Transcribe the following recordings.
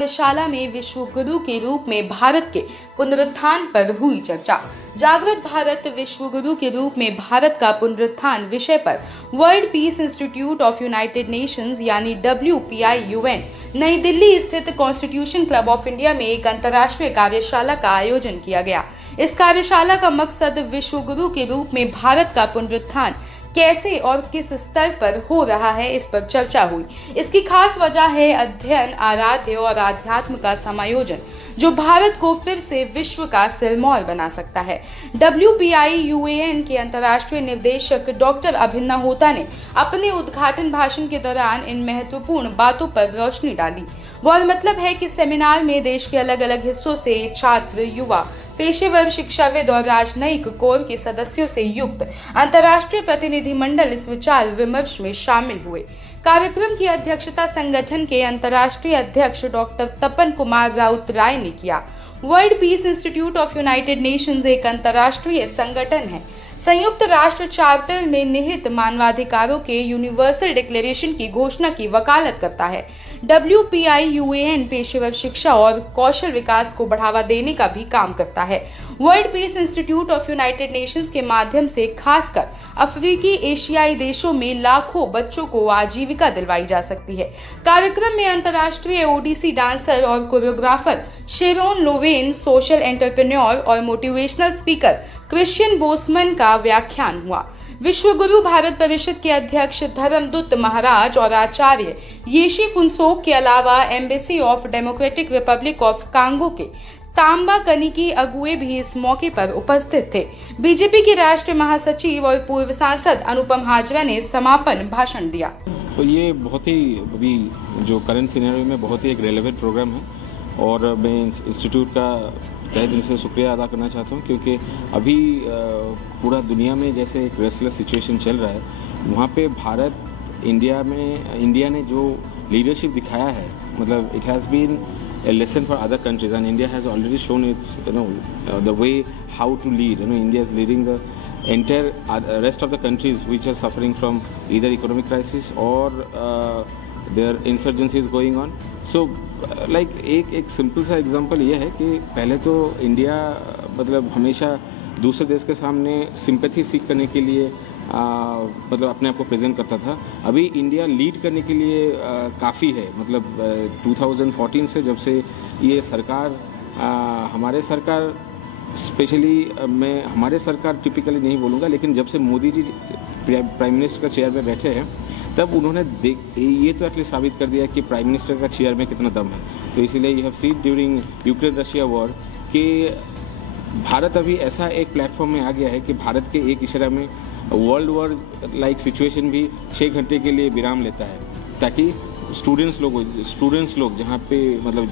कार्यशाला में विश्व गुरु के रूप में भारत के पुनरुत्थान पर हुई चर्चा। जागृत भारत विश्व गुरु के रूप में भारत का पुनरुत्थान विषय पर world peace institute of United Nations यानी WPIUN नई दिल्ली स्थित कॉन्स्टिट्यूशन क्लब ऑफ इंडिया में एक अंतर्राष्ट्रीय कार्यशाला का आयोजन किया गया। इस कार्यशाला का मकसद विश्व गुरु के रूप में भारत का पुनरुत्थान कैसे और किस स्तर पर हो रहा है, इस पर चर्चा हुई। इसकी खास वजह है अध्ययन, आराध्य और आध्यात्म का समायोजन, जो भारत को फिर से विश्व का सिरमौर बना सकता है। WPIUN के अंतर्राष्ट्रीय निर्देशक डॉक्टर अभिन्ना होता ने अपने उद्घाटन भाषण के दौरान इन महत्वपूर्ण बातों पर रोशनी डाली। गौरतलब है कि सेमिनार में देश के अलग अलग हिस्सों से छात्र, युवा, पेशेवर, शिक्षाविद और राजनयिक कोर के सदस्यों से युक्त अंतर्राष्ट्रीय प्रतिनिधिमंडल इस विचार विमर्श में शामिल हुए। कार्यक्रम की अध्यक्षता संगठन के अंतर्राष्ट्रीय अध्यक्ष डॉक्टर तपन कुमार राउत राय ने किया। World peace institute of United Nations एक अंतर्राष्ट्रीय संगठन है। संयुक्त राष्ट्र चार्टर में निहित मानवाधिकारों के यूनिवर्सल डिक्लेरेशन की घोषणा की वकालत करता है। WPIUN पेशेवर शिक्षा और कौशल विकास को बढ़ावा देने का भी काम करता है। World peace institute of United Nations के माध्यम से खासकर अफ्रीकी एशियाई देशों में लाखों बच्चों को आजीविका दिलवाई जा सकती है। कार्यक्रम में अंतर्राष्ट्रीय ओडिसी डांसर और choreographer Charon Lowden, social entrepreneur और मोटिवेशनल स्पीकर क्रिश्चियन बोसमन का व्याख्यान हुआ। विश्व गुरु भारत परिषद के अध्यक्ष धर्मदूत महाराज और आचार्य येशी फुनसोक के अलावा embassy of democratic Republic of Congo के तांबा कनिकी अगुए भी इस मौके पर उपस्थित थे। बीजेपी के राष्ट्रीय महासचिव और पूर्व सांसद अनुपम हाजरा ने समापन भाषण दिया। तो ये बहुत ही अभी जो करंट सिनेरियो में बहुत ही एक रेलेवेंट प्रोग्राम है और मैं इंस्टीट्यूट का तहे दिल से शुक्रिया अदा करना चाहता हूँ, क्योंकि अभी पूरा दुनिया में जैसे एक रेस्टलेस सिचुएशन चल रहा है, वहाँ पे भारत इंडिया ने जो लीडरशिप दिखाया है, मतलब it has been a lesson for other countries, and India has already shown it, the way how to lead. India is leading the entire rest of the countries which are suffering from either economic crisis or their insurgency is going on. So like एक simple सा example ये है कि पहले तो India मतलब हमेशा दूसरे देश के सामने सिंपैथी सीख करने के लिए मतलब अपने आप को प्रेजेंट करता था। अभी इंडिया लीड करने के लिए काफ़ी है। मतलब 2014 से जब से ये सरकार हमारे सरकार स्पेशली मैं हमारे सरकार टिपिकली नहीं बोलूँगा, लेकिन जब से मोदी जी प्राइम मिनिस्टर का चेयर पे बैठे हैं तब उन्होंने ये तो एटलीस्ट साबित कर दिया कि प्राइम मिनिस्टर का चेयर में कितना दम है। तो इसीलिए you have seen during Ukraine Russia war कि भारत अभी ऐसा एक प्लेटफॉर्म में आ गया है कि भारत के एक इशारा में वर्ल्ड वॉर लाइक सिचुएशन भी 6 घंटे के लिए विराम लेता है, ताकि स्टूडेंट्स लोग जहाँ पे मतलब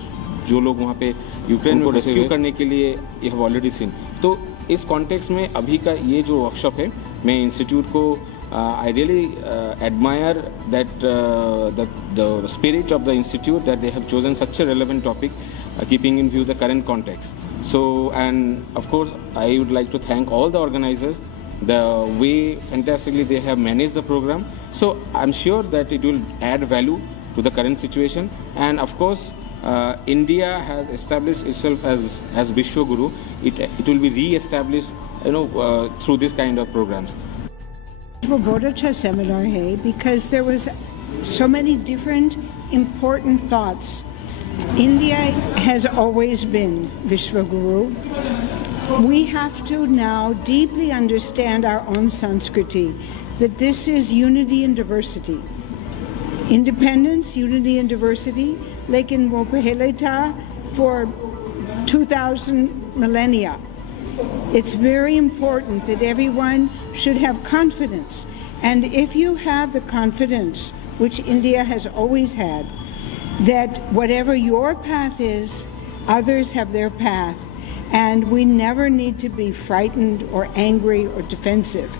जो लोग वहाँ पे यूक्रेन को रेस्क्यू करने के लिए यू हैव ऑलरेडी सीन। तो इस कॉन्टेक्स्ट में अभी का ये जो वर्कशॉप है, मैं इंस्टीट्यूट को I really admire that the spirit of the institute, that they have chosen such a relevant topic, keeping in view the current context. So, and of course, I would like to thank all the organizers, the way fantastically they have managed the program. So, I'm sure that it will add value to the current situation. And of course, India has established itself as Vishwa Guru. It will be re-established, through this kind of programs. वो बहुत अच्छा seminar है because there was so many different important thoughts. India has always been Vishwa Guru. We have to now deeply understand our own Sanskriti, that this is unity and diversity. Independence, unity and diversity, lekin wo pehle tha for 2000 millennia. It's very important that everyone should have confidence. And if you have the confidence, which India has always had, that whatever your path is, others have their path. And we never need to be frightened or angry or defensive.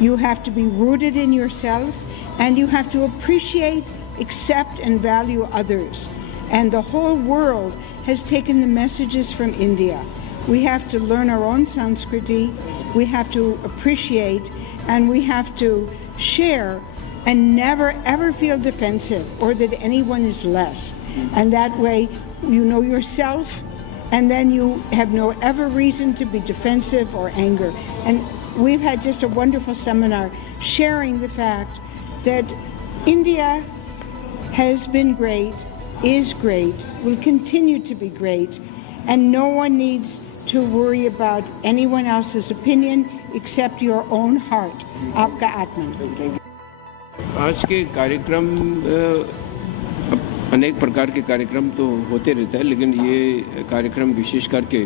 You have to be rooted in yourself, and you have to appreciate, accept, and value others. And the whole world has taken the messages from India. We have to learn our own Sanskriti, we have to appreciate, and we have to share and never ever feel defensive or that anyone is less. And that way you know yourself, and then you have no ever reason to be defensive or anger. And we've had just a wonderful seminar sharing the fact that India has been great, is great, will continue to be great, and no one needs to worry about anyone else's opinion except your own heart. Aapka Atman. आज के कार्यक्रम अनेक प्रकार के कार्यक्रम तो होते रहते हैं, लेकिन ये कार्यक्रम विशेष करके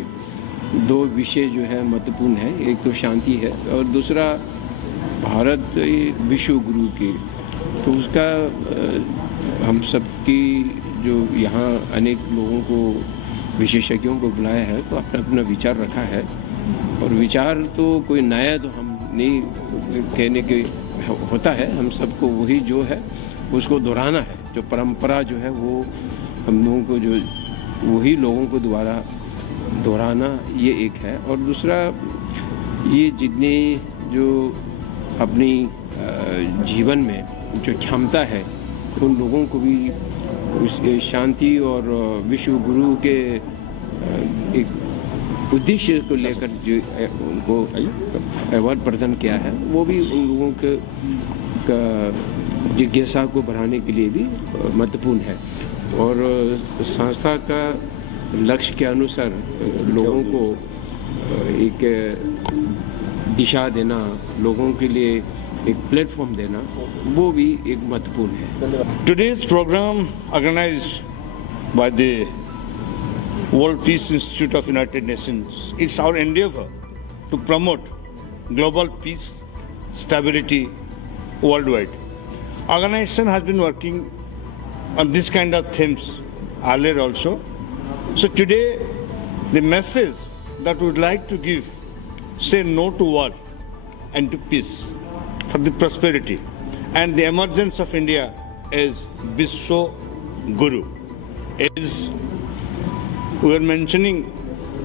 दो विषय जो है महत्वपूर्ण है। एक तो शांति है और दूसरा भारत विश्व गुरु की, तो उसका हम सबकी जो यहाँ अनेक लोगों को विशेषज्ञों को बुलाया है, तो अपना अपना विचार रखा है। और विचार तो कोई नया तो हम नहीं कहने के होता है, हम सबको वही जो है उसको दोहराना है। जो परंपरा जो है वो हम लोगों को जो वही लोगों को दोबारा दोहराना, ये एक है। और दूसरा ये जितने जो अपनी जीवन में जो क्षमता है उन लोगों को भी उस शांति और विश्व गुरु के एक उद्देश्य को लेकर जो उनको अवार्ड प्रदान किया है, वो भी उन लोगों के जिज्ञासा को बढ़ाने के लिए भी महत्वपूर्ण है। और संस्था का लक्ष्य के अनुसार लोगों को एक दिशा देना, लोगों के लिए एक प्लेटफॉर्म देना, वो भी एक महत्वपूर्ण है। Today's program organized by the World Peace Institute of United Nations, it's our endeavor to promote global peace, stability worldwide. Organization has been working on this kind of themes earlier also. So today, the message that we would like to give, say no to war and to peace for the prosperity and the emergence of India as Vishwa Guru. As we are mentioning,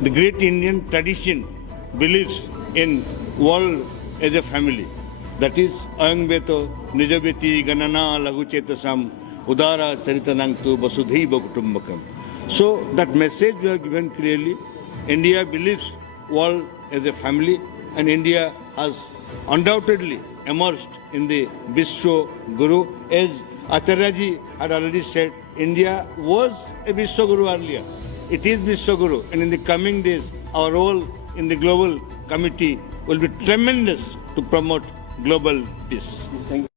the great Indian tradition believes in world as a family. That is, Ayang Beto, Nijabeti, Ganana, Laguchetasam, Udara, Charitanangtu, Vasudhaiva Kutumbakam. So that message we have given clearly. India believes world as a family, and India has undoubtedly emerged in the Vishwa Guru. As Acharyaji had already said, India was a Vishwa Guru earlier. It is Vishwa Guru, and in the coming days, our role in the global committee will be tremendous to promote global peace. Thank you.